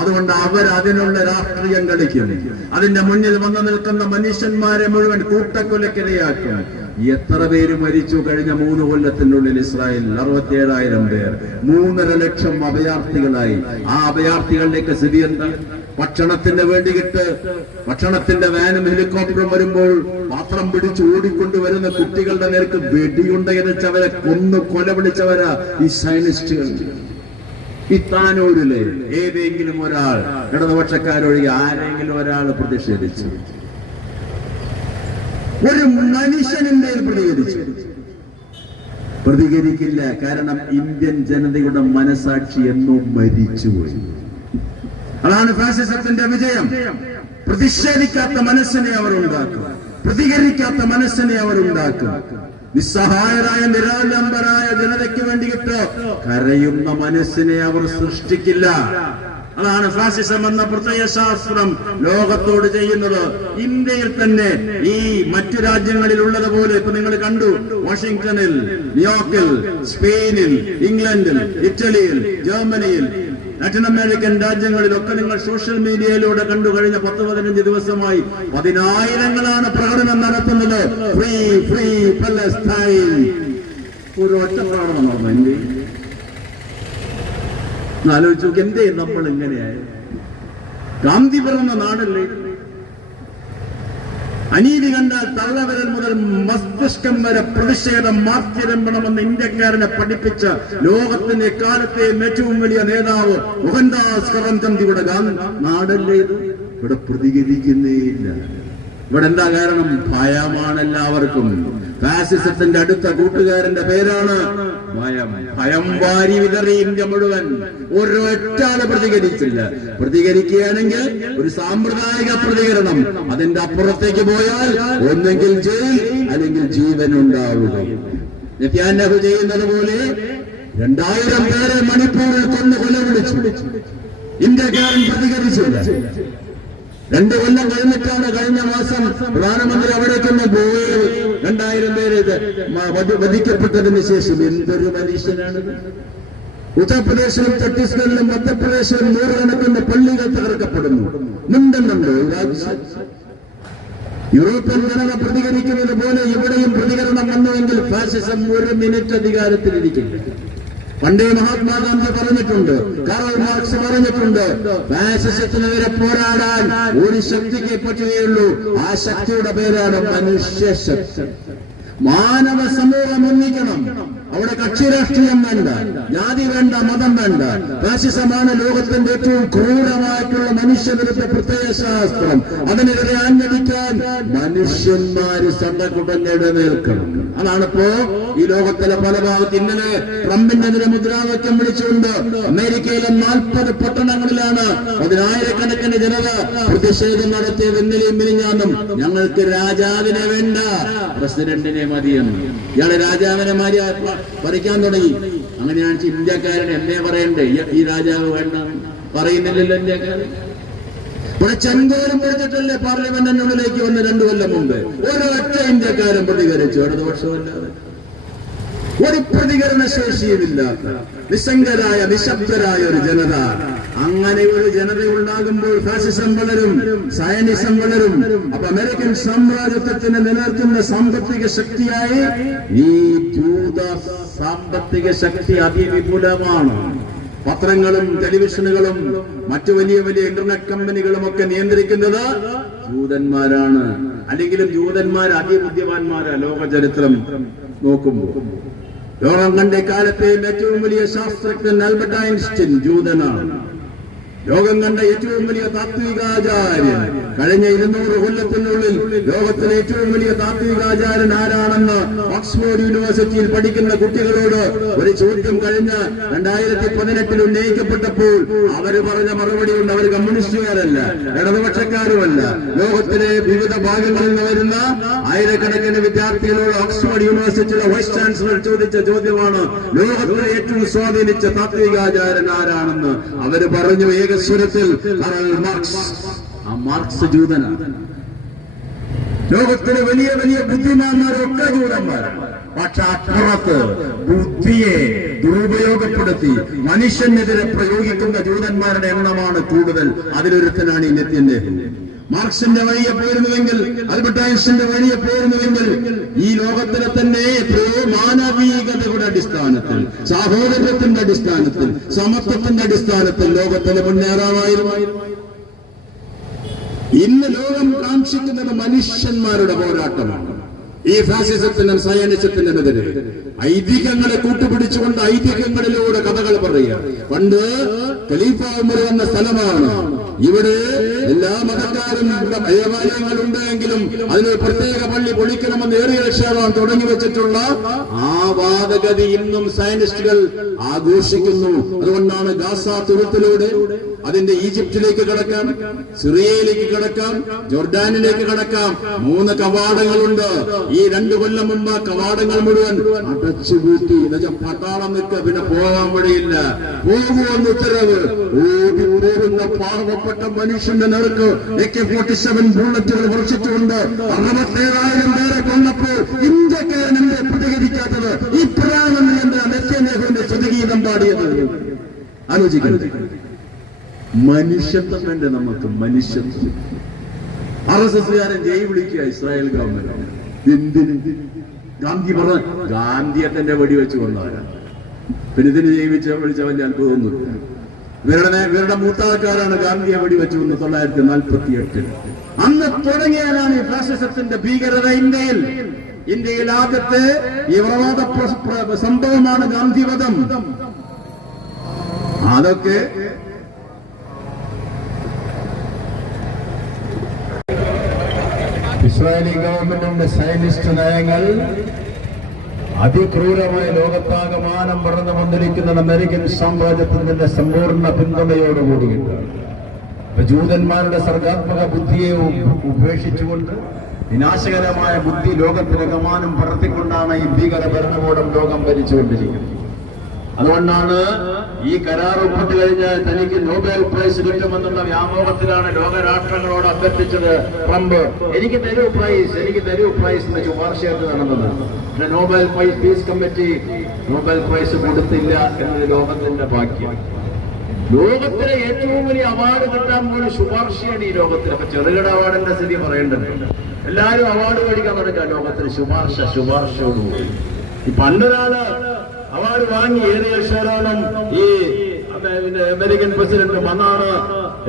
അതുകൊണ്ട് അവർ അതിനുള്ള രാഷ്ട്രീയം കളിക്കും. അതിന്റെ മുന്നിൽ വന്നു നിൽക്കുന്ന മനുഷ്യന്മാരെ മുഴുവൻ കൂട്ടക്കൊലക്കിരയാക്കും. എത്ര പേര് മരിച്ചു കഴിഞ്ഞ 3 കൊല്ലത്തിനുള്ളിൽ ഇസ്രായേൽ? 67,000 പേർ. 3.5 ലക്ഷം അഭയാർത്ഥികളായി. ആ അഭയാർത്ഥികളിലേക്ക് സ്ഥിതി എന്താ? ഭക്ഷണത്തിന് വേണ്ടിയിട്ട് ഭക്ഷണത്തിന്റെ വാനും ഹെലികോപ്റ്ററും വരുമ്പോൾ പാത്രം പിടിച്ച് ഓടിക്കൊണ്ടുവരുന്ന കുട്ടികളുടെ നേർക്ക് വെടിയുണ്ടയച്ചവരെ കൊല വിളിച്ചവരാ ഈ സയനിസ്റ്റുകൾ. ഇത്താനൂരിലെ ഏതെങ്കിലും ഒരാൾ, ഇടതുപക്ഷക്കാരൊഴികെ ആരെങ്കിലും ഒരാൾ പ്രതിഷേധിച്ചു? ഒരു മനുഷ്യനെന്തേൽ പ്രതികരിക്കില്ല. കാരണം ഇന്ത്യൻ ജനതയുടെ മനസാക്ഷി എന്നും മരിച്ചുപോയി. അതാണ് ഫാസിസത്തിന്റെ വിജയം. പ്രതിഷേധിക്കാത്ത മനസ്സിനെ അവർ ഉണ്ടാക്കും, പ്രതികരിക്കാത്ത മനസ്സിനെ അവർ ഉണ്ടാക്കും. നിസ്സഹായരായ നിരാലംബരായ ജനതയ്ക്ക് വേണ്ടിയിട്ട് കരയുന്ന മനസ്സിനെ അവർ സൃഷ്ടിക്കില്ല. അതാണ് ഫാസിസം എന്ന പ്രത്യയശാസ്ത്രം ലോകത്തോട് ചെയ്യുന്നത്. ഇന്ത്യയിൽ തന്നെ ഈ മറ്റു രാജ്യങ്ങളിൽ ഉള്ളതുപോലെ ഇപ്പൊ നിങ്ങൾ കണ്ടു, വാഷിംഗ്ടണിൽ, ന്യൂയോർക്കിൽ, സ്പെയിനിൽ, ഇംഗ്ലണ്ടിൽ, ഇറ്റലിയിൽ, ജർമ്മനിയിൽ, ലാറ്റിൻ അമേരിക്കൻ രാജ്യങ്ങളിലൊക്കെ നിങ്ങൾ സോഷ്യൽ മീഡിയയിലൂടെ കണ്ടു. കഴിഞ്ഞ 10-15 ദിവസമായി 10,000ങ്ങളാണ് പ്രകടനം നടത്തുന്നത്. Free free Palestine. ഒരു ഒറ്റ പ്രകടനം നടന്നു ഇന്ത്യയിൽ. ആലോചിച്ചു നോക്കി, എന്തേ നമ്മൾ ഇങ്ങനെയായി? ഗാന്ധി പിറന്ന നാടല്ലേ? അനീതി കണ്ടാൽ തള്ളവിരൽ മുതൽ മസ്തിഷ്കം വരെ പ്രതിഷേധം മാർത്തിരമ്പണമെന്ന് ഇന്ത്യക്കാരനെ പഠിപ്പിച്ച ലോകത്തിന്റെ കാലത്തെയും ഏറ്റവും വലിയ നേതാവ് മോഹൻദാസ് കരംചന്ദ് നാടല്ലേ ഇത്? ഇവിടെ പ്രതികരിക്കുന്നേയില്ല. ഇവിടെ എന്താ കാരണം? ഭയമാണ് എല്ലാവർക്കും. ഫാസിസത്തിന്റെ അടുത്ത കൂട്ടുകാരന്റെ പേരാണ് ഭയം. ഭയം വാരി വിതറി ഇന്ത്യ മുഴുവൻ. ഒരൊറ്റാള് പ്രതികരിച്ചില്ല. പ്രതികരിക്കുകയാണെങ്കിൽ ഒരു സാമ്പ്രദായിക പ്രതികരണം. അതിന്റെ അപ്പുറത്തേക്ക് പോയാൽ ഒന്നെങ്കിൽ ജയിൽ അല്ലെങ്കിൽ ജീവൻ ഉണ്ടാവുകയും. നെത്യാൻയാഹു ചെയ്യുന്നത് പോലെ 2000 പേരെ മണിപ്പൂരിൽ കൊല വിളിച്ചു. ഇന്ത്യക്കാരൻ പ്രതികരിച്ചില്ല. 2 കൊല്ലം കഴിഞ്ഞിട്ടാണ് കഴിഞ്ഞ മാസം പ്രധാനമന്ത്രി അവിടേക്കൊന്ന് പോയി. 2000 പേര് വധിക്കപ്പെട്ടതിന് ശേഷം. എന്തൊരു മനുഷ്യനാണ്! ഉത്തർപ്രദേശിലും ഛത്തീസ്ഗഡിലും മധ്യപ്രദേശിലും 100 കണക്കിന് പള്ളികൾ തകർക്കപ്പെടുന്നു. മിണ്ടുന്നുണ്ടോ രാജ്യം? യൂറോപ്യൻ ജനത പ്രതികരിക്കുന്നത് പോലെ ഇവിടെയും പ്രതികരണം വന്നുവെങ്കിൽ ഫാസിസം 1 മിനിറ്റ് അധികാരത്തിലിരിക്കില്ല. പണ്ടേ മഹാത്മാഗാന്ധി പറഞ്ഞിട്ടുണ്ട്, കാറൽ മാർക്സ് പറഞ്ഞിട്ടുണ്ട്, ഫാസിസത്തിനെതിരെ പോരാടാൻ ഒരു ശക്തിക്ക് പറ്റുകയുള്ളൂ. ആ ശക്തിയുടെ പേരാണ് മനുഷ്യശക്തി. മാനവ സമൂഹം ഒന്നിക്കണം. അവിടെ കക്ഷി രാഷ്ട്രീയം വേണ്ട, ജാതി വേണ്ട, മതം വേണ്ട. ഫാസിസമാണ് ലോകത്തിന്റെ ഏറ്റവും ക്രൂരമായിട്ടുള്ള മനുഷ്യവിരുദ്ധ പ്രത്യയശാസ്ത്രം. അതിനെതിരെ ആഞ്ഞടിക്കാൻ മനുഷ്യന്മാര് സംഘകുടഞ്ഞ് നിൽക്കണം. അതാണിപ്പോ ഈ ലോകത്തിലെ പല ഭാഗത്ത് ഇന്നലെ ട്രംപിനെതിരെ മുദ്രാവാക്യം വിളിച്ചുകൊണ്ട് അമേരിക്കയിലെ 40 പട്ടണങ്ങളിലാണ് 10,000-കണക്കിന് ജനത പ്രതിഷേധം നടത്തിയത്. ഇന്നലെയും മിനിഞ്ഞാന്നും ഞങ്ങൾക്ക് രാജാവിനെ വേണ്ട, പ്രസിഡന്റിനെ മതിയെന്ന്. ഇയാളെ രാജാവിനെ മാറി പറിക്കാൻ തുടങ്ങി. അങ്ങനെയാണ് ഇന്ത്യക്കാരൻ എന്നെ പറയണ്ടേ ഈ രാജാവ് വേണ്ട പറയുന്നില്ലല്ലോ ഇന്ത്യക്കാരൻ. ഇവിടെ ചെങ്കോലും പിടിച്ചിട്ടല്ലേ പാർലമെന്റിനുള്ളിലേക്ക് വന്ന് 2 കൊല്ലം മുമ്പ് ഒരൊറ്റ ഇന്ത്യക്കാരൻ പ്രതികരിച്ചു. ഇടതുപക്ഷമല്ലാതെ ഒരു പ്രതികരണ ശേഷിയുമില്ലാത്ത നിസ്സംഗരായ നിശബ്ദരായ ഒരു ജനത. അങ്ങനെ ഒരു ജനത ഉണ്ടാകുമ്പോൾ ഫാസിസം വളരും, സയനിസം വളരും. അപ്പൊ അമേരിക്കൻ സാമ്രാജ്യത്വത്തിന് നിലനിർത്തുന്ന സാമ്പത്തിക ശക്തിയായി ഈ ജൂത സാമ്പത്തിക ശക്തി അതിവിപുലമാണ്. പത്രങ്ങളും ടെലിവിഷനുകളും മറ്റു വലിയ വലിയ ഇന്റർനെറ്റ് കമ്പനികളും ഒക്കെ നിയന്ത്രിക്കുന്നത് ജൂതന്മാരാണ്. അല്ലെങ്കിലും ജൂതന്മാർ അതിബുദ്ധിമാന്മാരാ. ലോക ചരിത്രം നോക്കുമ്പോൾ ലോകം കണ്ട കാലത്തെയും ഏറ്റവും വലിയ ശാസ്ത്രജ്ഞൻ ആൽബർട്ട് ഐൻസ്റ്റീൻ ജൂതനാണ്. ലോകം കണ്ട ഏറ്റവും വലിയ താത്വികാചാര്യൻ കഴിഞ്ഞ 200 കൊല്ലത്തിനുള്ളിൽ ലോകത്തിലെ ഏറ്റവും വലിയ താത്വികാചാര്യൻ ആരാണെന്ന് ഓക്സ്ഫോർഡ് യൂണിവേഴ്സിറ്റിയിൽ പഠിക്കുന്ന കുട്ടികളോട് ഒരു ചോദ്യം കഴിഞ്ഞ 2018 ഉന്നയിക്കപ്പെട്ടപ്പോൾ അവര് പറഞ്ഞ മറുപടി കൊണ്ട് അവർ കമ്മ്യൂണിസ്റ്റുകാരല്ല, ഇടതുപക്ഷക്കാരുമല്ല. ലോകത്തിലെ വിവിധ ഭാഗങ്ങളിൽ നിന്ന് വരുന്ന ആയിരക്കണക്കിന് വിദ്യാർത്ഥികളോട് ഓക്സ്ഫോർഡ് യൂണിവേഴ്സിറ്റിയിലെ വൈസ് ചാൻസലർ ചോദിച്ച ചോദ്യമാണ് ലോകത്തിലെ ഏറ്റവും സ്വാധീനിച്ച താത്വികാചാര്യൻ ആരാണെന്ന്. അവര് പറഞ്ഞു ഏകസ്വരത്തിൽ കാറൽ മാർക്സ്. ആ മാർക്സ് ജൂതനാണ്. ലോകത്തിലെ വലിയ വലിയ ബുദ്ധിമാന്മാരൊക്കെ ജൂതന്മാരാണ്. പക്ഷെ അപ്പുറത്ത് ബുദ്ധിയെ ദുരുപയോഗപ്പെടുത്തി മനുഷ്യനെതിരെ പ്രയോഗിക്കുന്ന ജൂതന്മാരുടെ എണ്ണമാണ് കൂടുതൽ. അതിലൊരുത്തനാണ് ഈ നിത്യന്ദേഹം. മാർക്സിന്റെ വഴിയെ പോയിരുന്നുവെങ്കിൽ, ആൽബർട്ട് ഐൻസ്റ്റീന്റെ വഴിയെ പോയിരുന്നുവെങ്കിൽ ഈ ലോകത്തിലെ തന്നെ എത്രയോ മാനവീകതയുടെ അടിസ്ഥാനത്തിൽ, സാഹോദര്യത്തിന്റെ അടിസ്ഥാനത്തിൽ, സമത്വത്തിന്റെ അടിസ്ഥാനത്തിൽ ലോകത്തിന് മുന്നേറാമായിരുന്നു. ഇന്ന് ലോകം കാക്ഷിക്കുന്നത് മനുഷ്യന്മാരുടെ പോരാട്ടമാണ്. ഈ ഫാസിസത്തിനും സയനിസത്തിനുമെതിരെ ഐതിഹ്യങ്ങളെ കൂട്ടുപിടിച്ചുകൊണ്ട് ഐതിഹ്യങ്ങളിലൂടെ കഥകൾ പറയുക. പണ്ട് ഖലീഫ ഉമർ എന്ന സ്ഥലമാണ്. ഇവിടെ എല്ലാ മതക്കാരും ദേവാലയങ്ങൾ ഉണ്ടെങ്കിലും അതിനൊരു പ്രത്യേക പള്ളി പൊളിക്കണമെന്ന് ഏറിയ ലക്ഷ്യമാണ് തുടങ്ങി വെച്ചിട്ടുള്ള ആ വാദഗതി ഇന്നും സയനിസ്റ്റുകൾ ആഘോഷിക്കുന്നു. അതുകൊണ്ടാണ് ഗാസ തുരുത്തിലൂടെ അതിന്റെ ഈജിപ്തിലേക്ക് കടക്കാം, സിറിയയിലേക്ക് കടക്കാം, ജോർഡാനിലേക്ക് കടക്കാം. 3 കവാടങ്ങളുണ്ട്. ഈ 2 കൊല്ലം മുമ്പ് കവാടങ്ങൾ മുഴുവൻ അടച്ചുപൂട്ടി. പട്ടാളം നിൽക്കുക, പിന്നെ പോകാൻ വഴിയില്ല. പോകുമെന്ന് ഉത്തരവ്. ഓടിപ്പോകുന്ന പാവപ്പെട്ട മനുഷ്യന്റെ നേർക്ക് AK-47 ബുള്ളറ്റുകൾ വർഷിച്ചുകൊണ്ട് 67,000 പേരെ കൊന്നപ്പോൾ ഇന്ത്യക്കാരൻ എന്തേ പ്രതികരിക്കാത്തത്? ഈ പ്രധാനമന്ത്രി എന്താ നെത്യനേഹുവിന്റെ സ്തുതിഗീതം പാടിയത്? ആലോചിക്കുന്നത്. മനുഷ്യത്വം വേണ്ട നമുക്ക്, മനുഷ്യത്വം. RSSകാരൻ ജയ് വിളിക്കുക ഇസ്രായേൽ ഗവൺമെന്റ്. എന്തിന്? ഗാന്ധി പറഞ്ഞ ഗാന്ധിയെ തന്നെ വെടിവെച്ച് കൊന്നവരാണ്. പിന്നെ ഇതിന് വിളിച്ച വലിയ അത്ഭുതമൊന്നുമില്ല. ഇവരുടെ മൂത്താൾക്കാരാണ് ഗാന്ധിയെ വെടിവെച്ചു കൊന്നത് 1948. അന്ന് തുടങ്ങിയാലാണ് ഈ ഫാസിസത്തിന്റെ ഭീകരത ഇന്ത്യയിൽ. ഇന്ത്യയിൽ ആദ്യത്തെ തീവ്രവാദ സംഭവമാണ് ഗാന്ധിവധം. അതൊക്കെ ഇസ്രായേലി ഗവൺമെന്റിന്റെ സയനിസ്റ്റ് നയങ്ങൾ അതിക്രൂരമായ ലോകത്താകമാനം വളർന്നു വന്നിരിക്കുന്ന അമേരിക്കൻ സാമ്രാജ്യത്തിന്റെ സമ്പൂർണ്ണ പിന്തുണയോടുകൂടിയിട്ടാണ്. ജൂതന്മാരുടെ സർഗാത്മക ബുദ്ധിയെ ഉപേക്ഷിച്ചുകൊണ്ട് വിനാശകരമായ ബുദ്ധി ലോകത്തിലകമാനം പടർത്തിക്കൊണ്ടാണ് ഈ ഭീകര ഭരണകൂടം ലോകം ഭരിച്ചുകൊണ്ടിരിക്കുന്നത്. അതുകൊണ്ടാണ് ഈ കരാർ ഒപ്പിട്ട് കഴിഞ്ഞാൽ തനിക്ക് നോബൽ പ്രൈസ് കിട്ടുമെന്നുള്ള വ്യാമോഹത്തിലാണ് ലോകരാഷ്ട്രങ്ങളോട് അഭ്യർത്ഥിച്ചത് ട്രംപ്. എനിക്ക് തരൂ പ്രൈസ് എന്ന് ശുപാർശയായിട്ട് നടന്നത്. പിന്നെ Nobel peace committee Nobel prize കൊടുത്തില്ല എന്നത് ലോകത്തിന്റെ ഭാഗ്യം. ലോകത്തിലെ ഏറ്റവും വലിയ അവാർഡ് കിട്ടാൻ പോലും ശുപാർശയാണ് ഈ ലോകത്തിൽ. അപ്പൊ ചെറുകിട അവാർഡിന്റെ സ്ഥിതി പറയേണ്ടത്. എല്ലാവരും അവാർഡ് മേടിക്കാൻ തുടങ്ങുക ലോകത്തിൽ ശുപാർശയോടുകൂടി. ഈ പണ്ടൊരാള് അവാർഡ് വാങ്ങി ഏറിയൽ ഷെറോണും ഈ അമേരിക്കൻ പ്രസിഡന്റും അന്നാണ്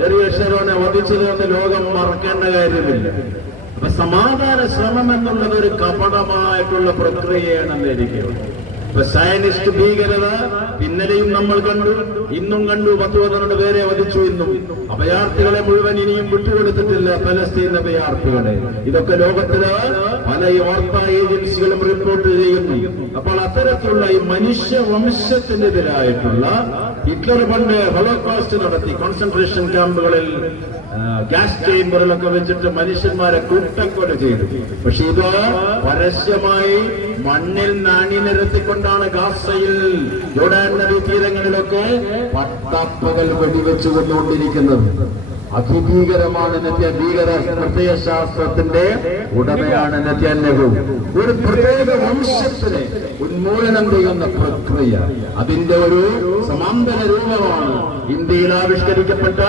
ഏറിയൽ ഷെറോനെ വധിച്ചത് എന്ന് ലോകം മറക്കേണ്ട കാര്യമില്ല. അപ്പൊ സമാധാന ശ്രമം എന്നുള്ളത് ഒരു കപടമായിട്ടുള്ള പ്രക്രിയയാണെന്ന് ഇരിക്കുകയുള്ളൂ. ഇപ്പൊ സയനിസ്റ്റ് ഭീകരത ഇന്നലെയും നമ്മൾ കണ്ടു, ഇന്നും കണ്ടു. 10-12 പേരെ വധിച്ചു. ഇന്നും അഭയാർത്ഥികളെ മുഴുവൻ ഇനിയും വിട്ടുകൊടുത്തിട്ടില്ല, പലസ്തീൻ അഭയാർത്ഥികളെ. ഇതൊക്കെ ലോകത്തില് പല വാർത്താ ഏജൻസികളും റിപ്പോർട്ട് ചെയ്യുന്നു. അപ്പോൾ അത്തരത്തിലുള്ള ഈ മനുഷ്യ വംശത്തിനെതിരായിട്ടുള്ള ഹിറ്റ്ലർ പണ്ട് ഹോളോകോസ്റ്റ് നടത്തി, കോൺസെൻട്രേഷൻ ക്യാമ്പുകളിൽ ഗ്യാസ് ചേംബറിലൊക്കെ വെച്ചിട്ട് മനുഷ്യന്മാരെ കൂട്ടക്കൊല ചെയ്തു. പക്ഷെ ഇത് പരസ്യമായി മണ്ണിൽ നാണി നിരത്തിക്കൊണ്ടാണ് ഗാസയിൽ, ജോർഡാൻ നദി തീരങ്ങളിലൊക്കെ പട്ടപ്പകൽ വെടിവെച്ചു കൊണ്ടുകൊണ്ടിരിക്കുന്നത്. അതിഭീകരമാണ് ഭീകര പ്രത്യയശാസ്ത്രത്തിന്റെ ഉടമയാണ് നെതന്യാഹു. ഒരു പ്രത്യേക വംശത്തിനെ ഉന്മൂലനം ചെയ്യുന്ന പ്രക്രിയ, അതിന്റെ ഒരു സമാന്തര രൂപമാണ് ഇന്ത്യയിൽ ആവിഷ്കരിക്കപ്പെട്ട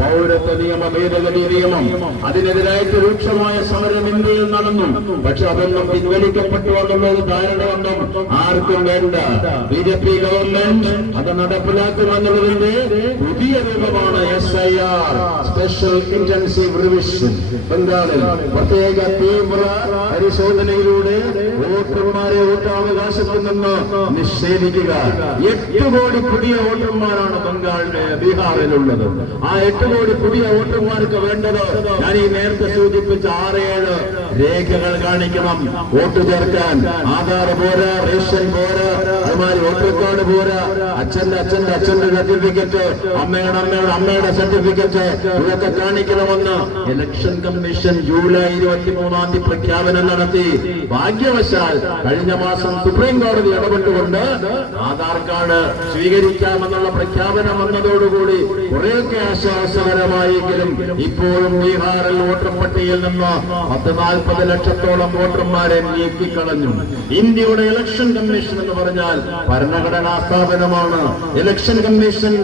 പൗരത്വ നിയമ ഭേദഗതി നിയമം. അതിനെതിരായിട്ട് രൂക്ഷമായ സമരം ഇന്ത്യയിൽ നടന്നു. പക്ഷെ അതൊന്നും പിൻവലിക്കപ്പെട്ടു എന്നുള്ളത് ധാരണയൊന്നും ആർക്കും വേണ്ട. BJP ഗവൺമെന്റ് അത് നടപ്പിലാക്കുമെന്നുള്ളതിന്റെ പുതിയ രൂപമാണ് SIR, സ്പെഷ്യൽ ഇന്റൻസീവ് റിവിഷൻ. ബംഗാളിൽ പ്രത്യേക തീവ്ര പരിശോധനയിലൂടെ വോട്ടർമാരെ വോട്ടവകാശത്തിൽ നിന്ന് നിഷേധിക്കുക. 8 കോടി പുതിയ വോട്ടർമാരാണ് ബംഗാളിലെ ബീഹാറിലുള്ളത്. ആ 8 കോടി പുതിയ വോട്ടർമാർക്ക് വേണ്ടത് ഞാൻ ഈ നേരത്തെ സൂചിപ്പിച്ച 6-7 രേഖകൾ കാണിക്കണം വോട്ട് ചേർക്കാൻ. ആധാർ പോരാ, റേഷൻ പോരാ, അതുമാതിരി വോട്ടർ കാർഡ് പോരാ, അച്ഛന്റെ സർട്ടിഫിക്കറ്റ്, അമ്മയുടെ സർട്ടിഫിക്കറ്റ്, ഇതൊക്കെ കാണിക്കണമെന്ന് ഇലക്ഷൻ കമ്മീഷൻ ജൂലൈ 23-ാം തീയതി പ്രഖ്യാപനം നടത്തി. ഭാഗ്യവശാൽ കഴിഞ്ഞ മാസം സുപ്രീം കോടതി ഇടപെട്ടുകൊണ്ട് ആധാർ കാർഡ് സ്വീകരിക്കാമെന്നുള്ള പ്രഖ്യാപനം വന്നതോടുകൂടി കുറെയൊക്കെ ആശ്വാസകരമായെങ്കിലും ഇപ്പോഴും ബീഹാറിൽ വോട്ടർ പട്ടികയിൽ നിന്ന് 40 ലക്ഷത്തോളം വോട്ടർമാരെ നീക്കിക്കളഞ്ഞു. ഇന്ത്യയുടെ ഇലക്ഷൻ കമ്മീഷൻ എന്ന് പറഞ്ഞാൽ ഭരണഘടനാ സ്ഥാപനമാണ്. ഇലക്ഷൻ കമ്മീഷൻ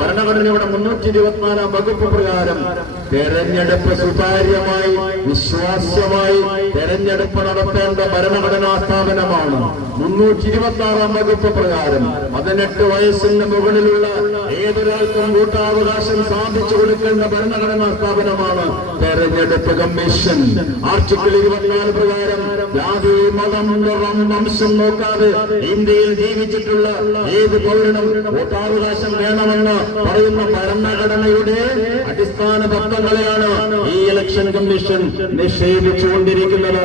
ഭരണഘടനയുടെ 324-ാം വകുപ്പ് പ്രകാരം തെരഞ്ഞെടുപ്പ് സുതാര്യമായി വിശ്വാസ്യമായി തെരഞ്ഞെടുപ്പ് നടത്തേണ്ട ഭരണഘടനാ സ്ഥാപനമാണ്. 326-ാം വകുപ്പ് പ്രകാരം 18 വയസ്സിന് മുകളിലുള്ള ഏതൊരാൾക്കും വോട്ടാവകാശം സാധിച്ചു കൊടുക്കേണ്ട ഭരണഘടനാ സ്ഥാപനമാണ് തെരഞ്ഞെടുപ്പ് കമ്മീഷൻ. ആർട്ടിക്കിൾ 24 പ്രകാരം ജാതി, മതം, നിറം, വംശം നോക്കാതെ ഇന്ത്യയിൽ ജീവിച്ചിട്ടുള്ള ഏത് പൗരനും വോട്ടാവകാശം വേണമെന്ന് പറയുന്ന ഭരണഘടനയുടെ അടിസ്ഥാന തത്വങ്ങളെയാണ് ഈ ഇലക്ഷൻ കമ്മീഷൻ നിഷേധിച്ചുകൊണ്ടിരിക്കുന്നത്.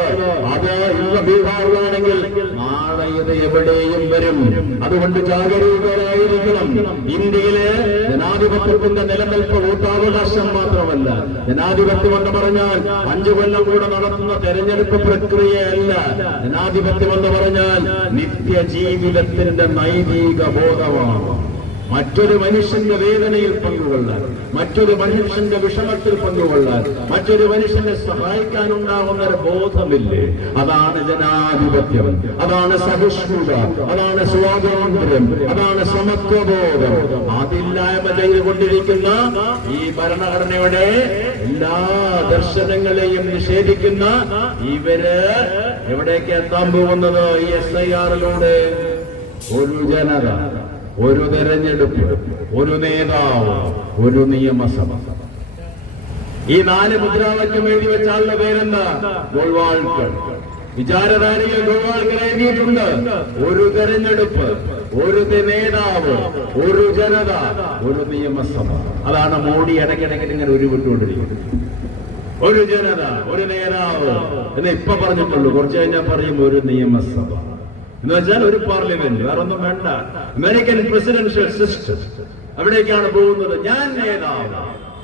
അത് ഇന്ന് ബീഹാറിലാണെങ്കിൽ നാളെ ഇത് എവിടെയും വരും. അതുകൊണ്ട് ജാഗരൂകരായിരിക്കണം. ഇന്ത്യയിലെ ജനാധിപത്യത്തിന്റെ നിലനിൽപ്പ് വോട്ടാവകാശം മാത്രമല്ല. ജനാധിപത്യം എന്ന് പറഞ്ഞാൽ 5 കൊല്ലം കൂടെ നടത്തുന്ന തെരഞ്ഞെടുപ്പ് പ്രക്രിയയല്ല. ജനാധിപത്യം എന്ന് പറഞ്ഞാൽ നിത്യജീവിതത്തിന്റെ നൈതിക ബോധമാണ്. മറ്റൊരു മനുഷ്യന്റെ വേദനയിൽ പങ്കുകൊള്ളാൻ, മറ്റൊരു മനുഷ്യന്റെ വിഷമത്തിൽ പങ്കുകൊള്ളാൻ, മറ്റൊരു മനുഷ്യനെ സഹായിക്കാനുണ്ടാവുന്ന ഒരു ബോധമില്ലേ? അതാണ് ജനാധിപത്യം, അതാണ് സഹിഷ്ണുത, അതാണ് സ്വാതന്ത്ര്യം, അതാണ് സമത്വബോധം. അതില്ലായ്മ ചെയ്തുകൊണ്ടിരിക്കുന്ന ഈ ഭരണഘടനയുടെ എല്ലാ ദർശനങ്ങളെയും നിഷേധിക്കുന്ന ഇവര് എവിടേക്ക് എത്താൻ പോകുന്നത്? ഈ SIR-ിലൂടെ ഒരു ജനത, ഒരു തെരഞ്ഞെടുപ്പ്, ഒരു നേതാവ്, ഒരു നിയമസഭ. ഈ 4 മുദ്രാവാക്യം എഴുതി വെച്ച ആളുടെ പേരെന്താ? ഗോൾവാൾക്കർ. വിചാരധാരയിൽ ഗോൾവാൾക്കർ എഴുതിയിട്ടുണ്ട്. ഒരു തെരഞ്ഞെടുപ്പ്, ഒരു നേതാവ്, ഒരു ജനത, ഒരു നിയമസഭ. അതാണ് മോഡി ഇടയ്ക്കിടയ്ക്ക് ഇങ്ങനെ ഉരുവിട്ടുകൊണ്ടിരിക്കുന്നത്. ഒരു ജനത, ഒരു നേതാവ് എന്ന് ഇപ്പൊ പറഞ്ഞിട്ടുള്ളൂ. കുറച്ച് കഴിഞ്ഞാൽ പറയും ഒരു നിയമസഭ എന്ന് വെച്ചാൽ ഒരു പാർലമെന്റ്, വേറൊന്നും വേണ്ട. അമേരിക്കൻ പ്രസിഡൻഷ്യൽ സിസ്റ്റം അവിടേക്കാണ് പോകുന്നത്. ഞാൻ നേതാവ്,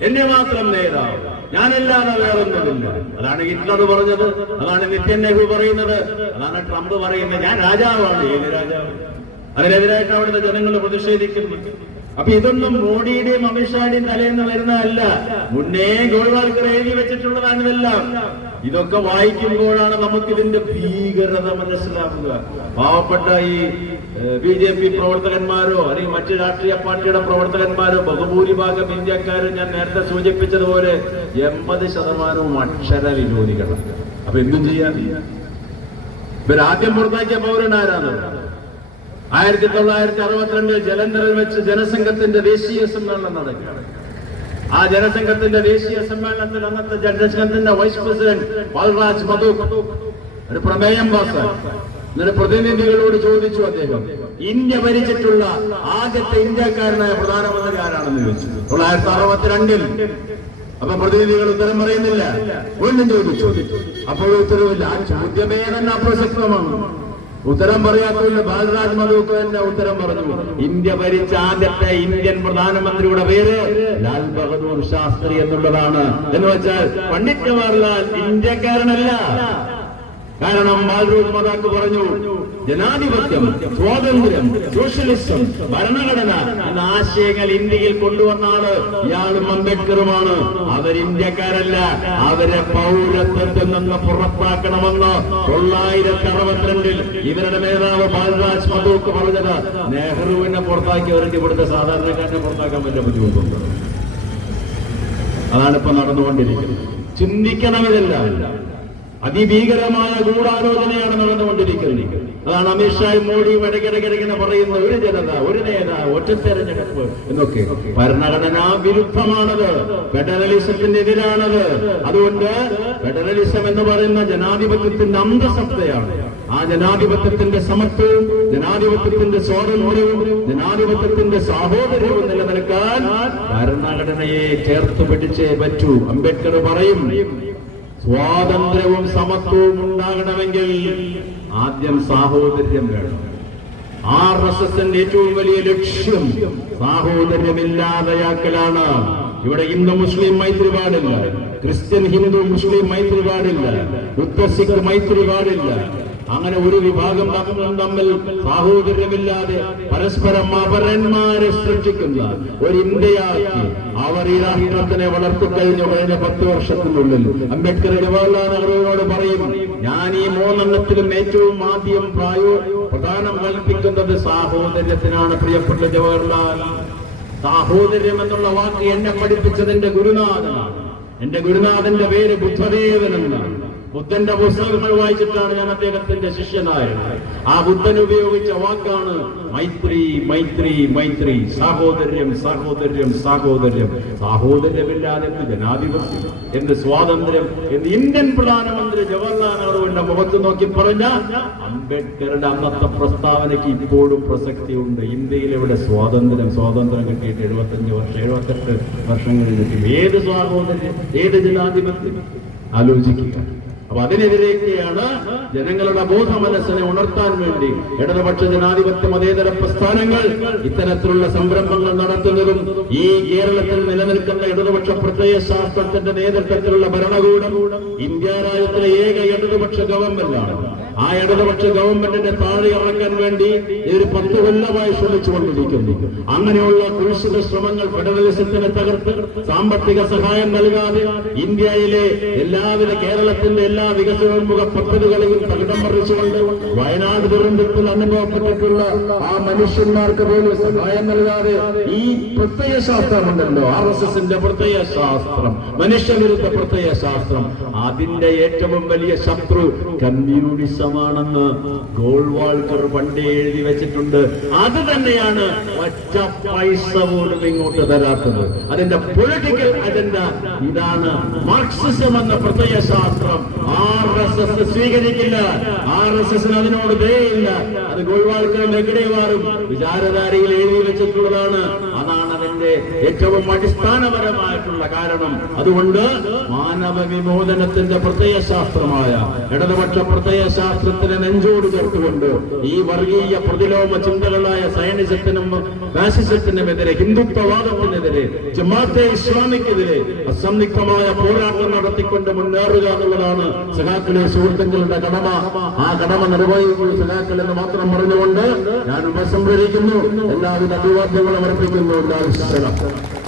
എന്നെ മാത്രം നേതാവ്, ഞാനല്ലാതെ വേറൊന്നുമില്ല. അതാണ് ഹിറ്റ്ലർ പറഞ്ഞത്, അതാണ് നെതന്യാഹു പറയുന്നത്, അതാണ് ട്രംപ് പറയുന്നത്. ഞാൻ രാജാവാണ്. ഏത് രാജാവ്? അതിനെതിരായിട്ട് അവിടുത്തെ ജനങ്ങൾ പ്രതിഷേധിക്കുന്നു. അപ്പൊ ഇതൊന്നും മോഡിയുടെയും അമിത്ഷായുടെയും തലേന്ന് വരുന്നതല്ല. മുന്നേ ഗോൾവാൾക്കർ എഴുതി വെച്ചിട്ടുള്ളതാണ് ഇതെല്ലാം. ഇതൊക്കെ വായിക്കുമ്പോഴാണ് നമുക്കിതിന്റെ ഭീകരത മനസ്സിലാക്കുക. പാവപ്പെട്ട ഈ BJP പ്രവർത്തകന്മാരോ അല്ലെങ്കിൽ മറ്റു രാഷ്ട്രീയ പാർട്ടിയുടെ പ്രവർത്തകന്മാരോ ബഹുഭൂരിഭാഗം ഇന്ത്യക്കാരും ഞാൻ നേരത്തെ സൂചിപ്പിച്ചതുപോലെ 80% അക്ഷരവിരോധികളാണ്. അപ്പൊ എന്തും ചെയ്യാൻ ഇവരാദ്യം പുറത്താക്കിയ പൗരനാരാണ്? 1962 ജലന്ധറിൽ വെച്ച് ജനസംഘത്തിന്റെ ദേശീയ സമ്മേളനം നടക്കുകയാണ്. ആ ജനസംഘത്തിന്റെ ദേശീയ സമ്മേളനത്തിൽ അന്നത്തെ ജനസംഘത്തിന്റെ വൈസ് പ്രസിഡന്റ് ബാൽരാജ് മധൂക് ഒരു പ്രമേയം പാസാക്കി. എന്നിട്ട് പ്രതിനിധികളോട് ചോദിച്ചു അദ്ദേഹം, ഇന്ത്യ ഭരിച്ചിട്ടുള്ള ആദ്യത്തെ ഇന്ത്യക്കാരനായ പ്രധാനമന്ത്രി ആരാണെന്ന് ചോദിച്ചു. 1962. അപ്പൊ പ്രതിനിധികൾ ഉത്തരം പറയുന്നില്ല. വീണ്ടും ചോദിച്ചു, അപ്പോഴും ഉത്തരവില്ല. ആ ചോദ്യമേ തന്നെ അപ്രസക്തമാണ്. ഉത്തരം പറയാത്തതിന് ബാലരാജ് മധൂക് തന്നെ ഉത്തരം പറഞ്ഞു. ഇന്ത്യ ഭരിച്ച ആദ്യത്തെ ഇന്ത്യൻ പ്രധാനമന്ത്രിയുടെ പേര് ലാൽ ബഹദൂർ ശാസ്ത്രി എന്നുള്ളതാണ്. എന്ന് വെച്ചാൽ പണ്ഡിറ്റ് ജവഹർലാൽ ഇന്ത്യക്കാരനല്ല. കാരണം ബാലരാജ് മധൂക് പറഞ്ഞു, ജനാധിപത്യം, സ്വാതന്ത്ര്യം, സോഷ്യലിസം, ഭരണഘടന എന്ന ആശയങ്ങൾ ഇന്ത്യയിൽ കൊണ്ടുവന്ന ആള് ഇയാളും അംബേദ്കറുമാണ്. അവരിന്ത്യക്കാരല്ല, അവരെ പൗരത്വത്തിൽ നിന്ന് പുറത്താക്കണമെന്ന് 1962 ഇവരുടെ നേതാവ് ബാലരാജ് മധൂക് പറഞ്ഞത്. നെഹ്റുവിനെ പുറത്താക്കിയവർക്ക് ഇവിടുത്തെ സാധാരണക്കാരനെ പുറത്താക്കാൻ വലിയ ബുദ്ധിമുട്ടുണ്ട്. അതാണ് ഇപ്പൊ നടന്നുകൊണ്ടിരിക്കുന്നത്. ചിന്തിക്കണം, ഇതെല്ലാം അതിഭീകരമായ ഗൂഢാലോചനയാണ് നടന്നുകൊണ്ടിരിക്കുന്നത്. അതാണ് അമിത്ഷായും മോഡിയും ഇടയ്ക്കിടയ്ക്കിടയ്ക്കിനെ പറയുന്ന ഒരു ജനത, ഒരു നേതാവ്, ഒറ്റ തെരഞ്ഞെടുപ്പ് എന്നൊക്കെ. ഭരണഘടനാ വിരുദ്ധമാണത്, ഫെഡറലിസത്തിന്റെ എതിരാണത്. അതുകൊണ്ട് ഫെഡറലിസം എന്ന് പറയുന്ന ജനാധിപത്യത്തിന്റെ അന്തസത്തയാണ്. ആ ജനാധിപത്യത്തിന്റെ സമത്വവും ജനാധിപത്യത്തിന്റെ സ്വാതന്ത്ര്യവും ജനാധിപത്യത്തിന്റെ സാഹോദര്യവും നിലനിൽക്കാൻ ഭരണഘടനയെ ചേർത്ത് പിടിച്ചേ പറ്റൂ. അംബേദ്കർ പറയും, സ്വാതന്ത്ര്യവും സമത്വവും ഉണ്ടാകണമെങ്കിൽ ആദ്യം സാഹോദര്യം വേണം. RSSന്റെ ഏറ്റവും വലിയ ലക്ഷ്യം സാഹോദര്യമില്ലാതെയാക്കലാണ്. ഇവിടെ ഹിന്ദു മുസ്ലിം മൈത്രി പാടില്ല, ക്രിസ്ത്യൻ ഹിന്ദു മുസ്ലിം മൈത്രി പാടില്ല, ബുദ്ധ സിഖ് മൈത്രി പാടില്ല. അങ്ങനെ ഒരു വിഭാഗം തമ്മിൽ സാഹോദര്യമില്ലാതെ പരസ്പരം അപരന്മാരെ സൃഷ്ടിക്കുന്ന ഒരു ഇന്ത്യയാക്കി അവർ ഈ രാഷ്ട്രത്തിനെ വളർത്തിക്കഴിഞ്ഞു. കഴിഞ്ഞ 10 വർഷത്തിനുള്ളിൽ അംബേദ്കർ ജവഹർലാൽ നെഹ്റുവിനോട് പറയും, ഞാൻ ഈ 3 ഏറ്റവും ആദ്യം പ്രധാനം കൽപ്പിക്കുന്നത് സാഹോദര്യത്തിനാണ്. പ്രിയപ്പെട്ട ജവഹർലാൽ, സാഹോദര്യം എന്നുള്ള വാക്ക് എന്നെ പഠിപ്പിച്ചതിന്റെ ഗുരുനാഥനാണ്. എന്റെ ഗുരുനാഥന്റെ പേര് ബുദ്ധദേവൻ എന്നാണ്. ബുദ്ധന്റെ പുസ്തകങ്ങൾ വായിച്ചിട്ടാണ് ഞാൻ അദ്ദേഹത്തിന്റെ ശിഷ്യനായത്. ആ ബുദ്ധൻ ഉപയോഗിച്ച വാക്കാണ് മൈത്രി, മൈത്രി, മൈത്രി. സാഹോദര്യം, സാഹോദര്യം, സാഹോദര്യം. സാഹോദര്യമില്ലാതെ എന്ത് ജനാധിപത്യം, എന്ത് സ്വാതന്ത്ര്യം എന്ന് ഇന്ത്യൻ പ്രധാനമന്ത്രി ജവഹർലാൽ നെഹ്റുവിന്റെ മുഖത്ത് നോക്കി പറഞ്ഞ അംബേദ്കറുടെ അന്നത്തെ പ്രസ്താവനയ്ക്ക് ഇപ്പോഴും പ്രസക്തിയുണ്ട്. ഇന്ത്യയിൽ ഇവിടെ സ്വാതന്ത്ര്യം കിട്ടിയിട്ട് 78 വർഷങ്ങൾ കിട്ടി. ഏത് സ്വാതന്ത്ര്യം, ഏത് ജനാധിപത്യം ആലോചിക്കുക. അപ്പൊ അതിനെതിരെയൊക്കെയാണ് ജനങ്ങളുടെ ബോധമനസ്സിനെ ഉണർത്താൻ വേണ്ടി ഇടതുപക്ഷ ജനാധിപത്യ മതേതര പ്രസ്ഥാനങ്ങൾ ഇത്തരത്തിലുള്ള സംരംഭങ്ങൾ നടത്തുന്നതും. ഈ കേരളത്തിൽ നിലനിൽക്കുന്ന ഇടതുപക്ഷ പ്രത്യയശാസ്ത്രത്തിന്റെ നേതൃത്വത്തിലുള്ള ഭരണകൂടം ഇന്ത്യ രാജ്യത്തിലെ ഏക ഇടതുപക്ഷ ഗവൺമെന്റാണ്. ആ ഇടതുപക്ഷ ഗവൺമെന്റിനെ താഴെ ഇറക്കാൻ വേണ്ടി ഒരു 10 കൊല്ലമായി ശ്രമിച്ചുകൊണ്ടിരിക്കുന്നു. അങ്ങനെയുള്ള കുരിശിത ശ്രമങ്ങൾ ഫെഡറലിസത്തിനെ തകർത്ത് സാമ്പത്തിക സഹായം നൽകാതെ ഇന്ത്യയിലെ എല്ലാവിധ കേരളത്തിന്റെ എല്ലാ വികസനോന്മുഖ പദ്ധതികളെയും തകിടം മറിച്ചുകൊണ്ട് വയനാട് ദുരന്തത്തിൽ അനുഭവപ്പെട്ടിട്ടുള്ള ആ മനുഷ്യന്മാർക്ക് പോലും സഹായം നൽകാതെ ഈ പ്രത്യയശാസ്ത്രമുണ്ടല്ലോ, RSSന്റെ പ്രത്യയശാസ്ത്രം, മനുഷ്യവിരുദ്ധ പ്രത്യയശാസ്ത്രം, അതിന്റെ ഏറ്റവും വലിയ ശത്രു കമ്മ്യൂണിസമാണെന്ന് ഗോൾവാൾക്കർ പണ്ടേ എഴുതി വെച്ചിട്ടുണ്ട്. അത് തന്നെയാണ് ഒറ്റ പൈസ പോലും ഇങ്ങോട്ട് തരാത്തത്. അതിന്റെ പൊളിറ്റിക്കൽ അജണ്ട ഇതാണ്. മാർക്സിസം എന്ന പ്രത്യയശാസ്ത്രം RSS സ്വീകരിക്കില്ല. RSSന് അതിനോട് ദയയില്ല. അത് ഗോൾവാൾക്കറും വെങ്കടേവാറും വിചാരധാരയിൽ എഴുതി വെച്ചിട്ടുള്ളതാണ്. അതാണ് അതിന്റെ ഏറ്റവും അടിസ്ഥാനപരമായിട്ടുള്ള കാരണം. അതുകൊണ്ട് മാനവ വിമോചനത്തിന്റെ പ്രത്യയശാസ്ത്രമായ ഇടതുപക്ഷ പ്രത്യയശാസ്ത്രത്തിനെ നെഞ്ചോട് ചേർത്തുകൊണ്ട് ഈ വർഗീയ പ്രതിലോമ ചിന്തകളായ സയനിസത്തിനും ഫാസിസത്തിനുമെതിരെ, ഹിന്ദുത്വവാദത്തിനെതിരെ, ജമാഅത്തെ ഇസ്ലാമിക്കെതിരെ അസന്നിഗ്ധമായ പോരാട്ടം നടത്തിക്കൊണ്ട് മുന്നേറുക എന്നുള്ളതാണ് സഖാക്കളെ, സുഹൃത്തുക്കളുടെ കടമ. ആ കടമ നിർവഹിക്കുന്ന സഖാക്കൾ എന്ന് മാത്രം പറഞ്ഞുകൊണ്ട് ഞാൻ ഉപസംഹരിക്കുന്നു. എല്ലാവിധ അഭിവാദ്യങ്ങളും അർപ്പിക്കുന്നു.